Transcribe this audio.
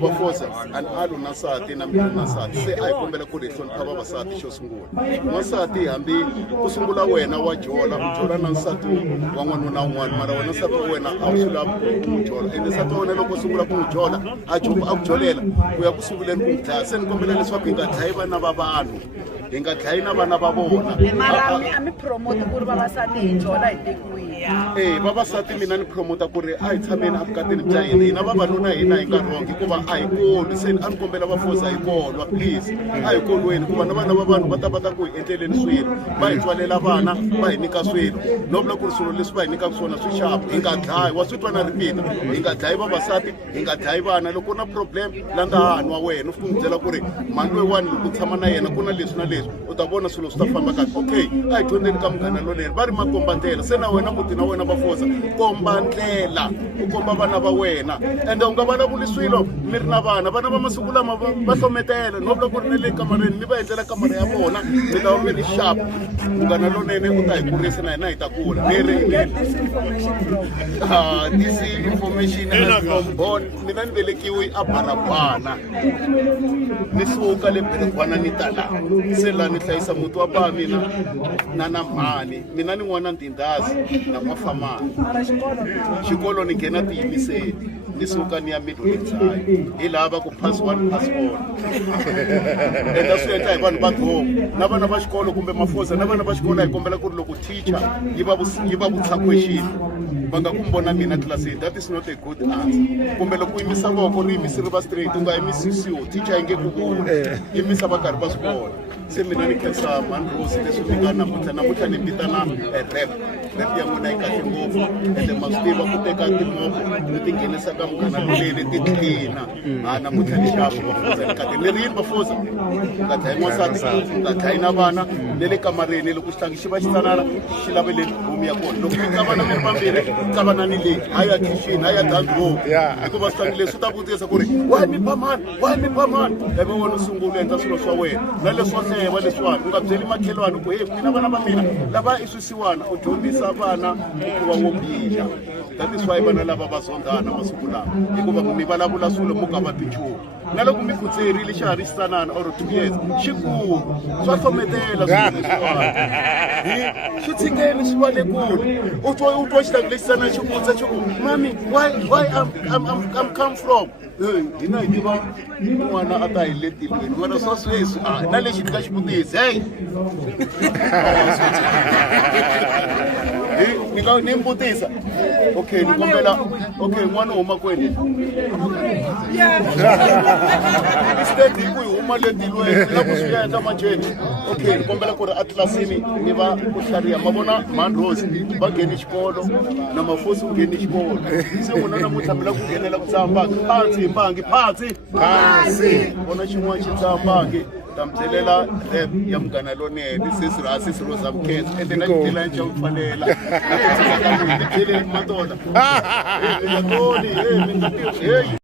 Bafosa an alu nasati na mina nasati se ai kombela ku hlonipha vavasati xo sungula n'wansati hambi ku sungula wena wa jola u jola na nsati wa n'wanuna un'wana mara wena nsati wa wena a wu swi lavi ku jola ende nsati wa wena loko u sungula ku n'wi jola a ku jolela u ya ku sunguleni ku n'wi dlaya se ni kombela leswaku hi nga dlayi vana va vanhu hi nga dlayi na vana va vona a mi promote ku ri vavasati hi jola hi tekiwile vavasati mina ni promota ku ri a hi tshameni avukatini bya hina hina vavanuna hina hi nga rongi hikuva a hi koli se a ni kombela vafosa hi kolwa please a hi kolweni hikuva na vana va vanhu va ta ku hi endleleni swilo va hi tswalela vana va hi nyika swilo no vula ku ri swilo leswi va hi nyikaka swona swi xapu hi nga dlayi wa swi twa na ripita hi nga dlayi vavasati hi nga dlayi vana loko u na problem landza hahani wa wena u fika n'wi byela ku ri mhani loyiwani loko u tshama na yena ku na leswi na leswi u ta vona swilo swi ta famba kahle okay a hi dyondzeni ka munghana lonene va ri makomba ndlela se na wena muti na wena vafosa komba ndlela u komba vana va wena ende u nga vulavuli swilo mi ri na vana va masiku lama va hlometela no vula ku ri na le kamareni mi va endlela kamara ya vona mi ta va mi ri sharp munghana lonene u ta hi kurisa na hina hi ta kula disinformation mina ni velekiwi a Baragwana ni suka le Baragwana ni ta laha se la ni hlayisa muti wa bava mina na mhani mina ni n'wana ndindazi na n'wafamani xikolo ni nghena tiyimiseli ni suka ni ya midolenzhayi hi laha va ku pass 1 pass 4 enda swi endla hi vanhu va dhomu na vana va xikolo kumbe mafosa na vana va xikolo hi kombela ku ri loko teacher yi va vutisa question va nga ku vona mina tlilasini that is not a good answer kumbe loko u yimisa voko ri yimisi ri va straight u nga yimisisiwo teacher yi nge ku voni yimisa va karhi va swi vona se mina ni khensa mhani Rosi leswi mi nga namuntlha ni vitana rep ya n'wina yi kahle ngopfu ende ma swi tiva ku teka timovha leti nghenisaka munghana lonene ti tlina namuntlha ni xavo vafosa ni kahle ni ri yini vafosa u nga dlayi n'wansati u nga dlayi na vana ne le kamareni loko xihlangi xi va xi tsanana xi laveleni homu ya kona loko mi kavana mi ri vambirhi kavanani leyi hayi ya kitchen hayi ya dandro hikuva swihlangi leswi ta vutisa ku ri wa mi ba mani ivi wena u sungula endla swilo swa wena na leswi wa hleva leswiwani u nga byeli makhelwani ku he mina vana va mina lava i swisiwana u dyondzisa vana ku va wo biha that is why vana lava va zondhana masiku lawa hikuva mi vulavula swilo mo ka va tinchumu na loko mi kutserile xa ha ri xisanana or 2 years xikulu swa hlometela swilo leswiwani xi tshikeni swi va le kule u twa xihlangi lexi sanana xi vutisa xi ku mami why I'm come from hina hi tiva n'wana a ta hi le tilweni wena swa sweswi na lexi ni nga xi vutisi hey ni mbutisa okay ni kombela okay n'wana huma kwini instead hi ku hi huma le tilweni la ku swi endla majeni okay ni kombela ku ri atlasini ni va ku hlariha ma vona mhani Rosi va ngheni xikolo na mafosi u ngheni xikolo se n'wina namuntlha mi la ku nghenela ku tsambangi phansi mbangi phansi vona xin'wana xi tsambangi ta mi byelela rep ya munghana lonene sesi Rosa Mkhetho ende na xitila xa ku fanela ni byeleni madoda mi nga toni mi nga tirhi